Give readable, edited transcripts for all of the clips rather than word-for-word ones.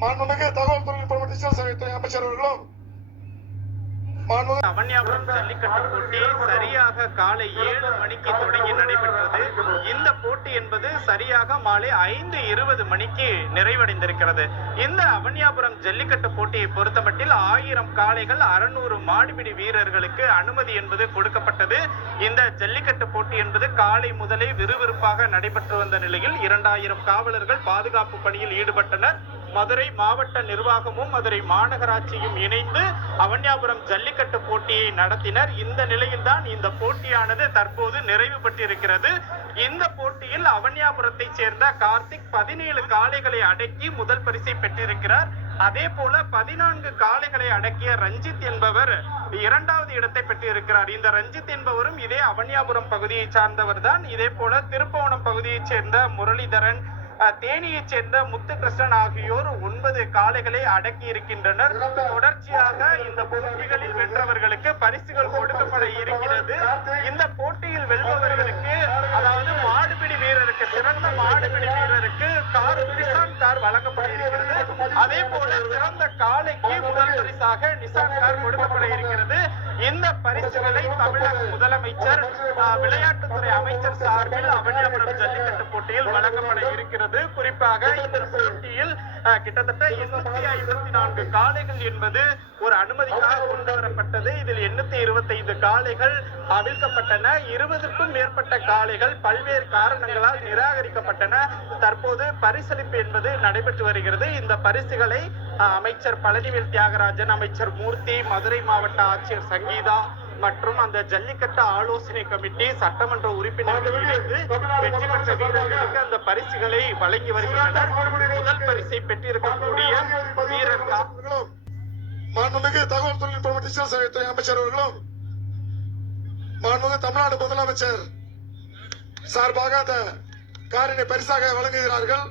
மாண்புமிகு தகவல் தொழில்நுட்ப டிஜிட்டல் சேவைத்துறை அமைச்சர் அவர்களும் அவனியாபுரம் ஜல்லிக்கட்டு போட்டி சரியாக காலை 7 மணிக்கு தொடங்கி நடைபெற்றது. இந்த போட்டி என்பது சரியாக மாலை 5:20 மணிக்கு நிறைவடைந்திருக்கிறது. இந்த அவனியாபுரம் ஜல்லிக்கட்டு போட்டியை பொறுத்தமட்டில் 1000 காளைகள் 600 மாடுபிடி வீரர்களுக்கு அனுமதி என்பது கொடுக்கப்பட்டது. இந்த ஜல்லிக்கட்டு போட்டி என்பது காலை முதலே விறுவிறுப்பாக நடைபெற்று வந்த நிலையில் 2000 காவலர்கள் பாதுகாப்பு பணியில் ஈடுபட்டனர். மதுரை மாவட்ட நிர்வாகமும் மதுரை மாநகராட்சியும் இணைந்து அவனியாபுரம் ஜல்லிக்கட்டு போட்டியை நடத்தினர். இந்த நிலையில்தான் இந்த போட்டியானது தற்போது நிறைவு பெற்றிருக்கிறது. இந்த போட்டியில் அவனியாபுரத்தை சேர்ந்த கார்த்திக் 17 காளைகளை அடக்கி முதல் பரிசை பெற்றிருக்கிறார். அதே போல 14 காளைகளை அடக்கிய ரஞ்சித் என்பவர் 2வது இடத்தை பெற்றிருக்கிறார். இந்த ரஞ்சித் என்பவரும் இதே அவனியாபுரம் பகுதியை சார்ந்தவர் தான். இதே போல திருப்பவனம் பகுதியைச் சேர்ந்த முரளிதரன், தேனியைச் சேர்ந்த முத்துகிருஷ்ணன் ஆகியோர் 9 காளைகளை அடக்கி இருக்கின்றனர். தொடர்ச்சியாக இந்த போட்டிகளில் வென்றவர்களுக்கு பரிசுகள் கொடுக்கப்பட இருக்கிறது. இந்த போட்டியில் வெல்பவர்களுக்கு, அதாவது மாடுபிடி வீரருக்கு, சிறந்த மாடுபிடி வீரருக்கு நிசான் கார் வழங்கப்பட இருக்கிறது. அதே போல சிறந்த காளைக்கு முதல் பரிசாக நிசான் கார் கொடுக்கப்பட இருக்கிறது. இந்த பரிசுகளை தமிழக முதலமைச்சர், விளையாட்டுத்துறை அமைச்சர் சார்பில் அவனியாபுரம் ஜல்லிக்கட்டு போட்டியில் வழங்கப்பட இருக்கிறது. குறிப்பாக இந்த போட்டியில் கிட்டத்தட்ட 854 காளைகள் என்பது ஒரு அனுமதிக்காக கொண்டு வரப்பட்டது. இதில் 825 காளைகள் அவிழ்க்கப்பட்டன. 20க்கும் மேற்பட்ட காளைகள் பல்வேறு காரணங்களால் நிராகரிக்கப்பட்டன. தற்போது பரிசளிப்பு என்பது நடைபெற்று வருகிறது. இந்த பரிசுகளை அமைச்சர் பழனிவேல் தியாகராஜன், அமைச்சர் மூர்த்தி, மதுரை மாவட்ட ஆட்சியர் சங்கீதா மற்றும் அந்த ஜல்லிக்கட்டு ஆலோசனை கமிட்டி சட்டமன்ற உறுப்பினர்கள் இணைந்து வெற்றி பெற்ற வீரர்களுக்கு அந்த பரிசுகளை வழங்கி வருகின்றனர். முதல் பரிசை பெற்றிருக்கக்கூடிய வீரர்கள் மாண்புமிகு தகவல் தொழில்நுட்ப டிஜிட்டல் சேவைத்துறை அமைச்சர் அவர்களும் மாண்புமிகு தமிழ்நாடு முதலமைச்சர் சார்பாக அந்த காரினை பரிசாக வழங்குகிறார்கள்.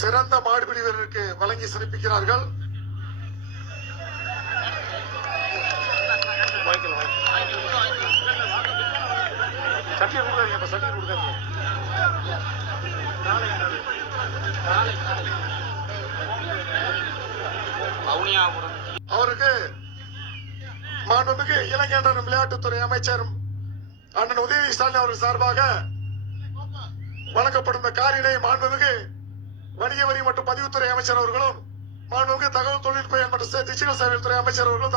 சிறந்த மாடுபிடி வீரருக்கு வழங்கி சிறப்பிக்கிறார்கள். அவருக்கு மாண்புமிகு இளைஞர் விளையாட்டுத்துறை அமைச்சர் அண்ணன் உதயநிதி ஸ்டாலின் அவர்கள் சார்பாக வழங்கப்படும் காரினை மாண்புமிகு வணிக வரி மற்றும் பதிவுத்துறை அமைச்சர் அவர்களும் மாண்புமிகு தகவல் தொழில்நுட்ப மற்றும் டிஜிட்டல் சேவைத்துறை அமைச்சர் அவர்களும்